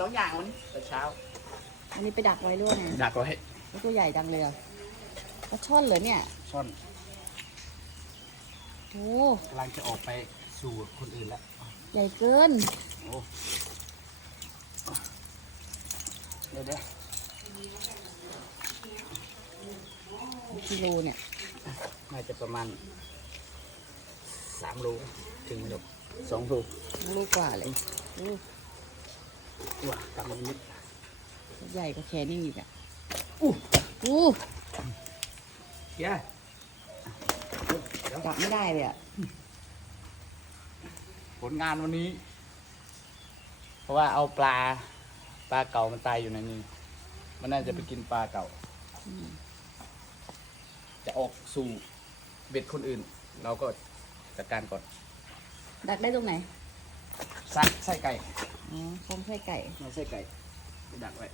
สองอย่างวันนี้แต่เช้า อันนี้ไปดักไว้ด้วยไงดักไว้แล้วตัวใหญ่ดังเลยอะปลาช่อนเหรอเนี่ยช่อนโอ้กำลังจะออกไปสู่คนอื่นแล้วใหญ่เกินโอ้เดี๋ยวเดี๋ยวกิโลเนี่ยน่าจะประมาณสามโลถึงหรอกสองโลลูกกว่าเลยโอ้ ว้ากำลังนิดใหญ่กว่าแขนนี่อีกอะอู้อู้เฮียเดี๋ยวจับไม่ได้เลยอะ ผลงานวันนี้ เพราะว่าเอาปลา ปลาเก่ามันตายอยู่ในนี้ มันน่าจะไปกินปลาเก่า จะออกสู่เบ็ดคนอื่น เราก็จัดการก่อน ดักได้ตรงไหน ซักไส้ไก่อ๋อคงไส้ไก่ไม่ใช่ไก่ไปดักไว้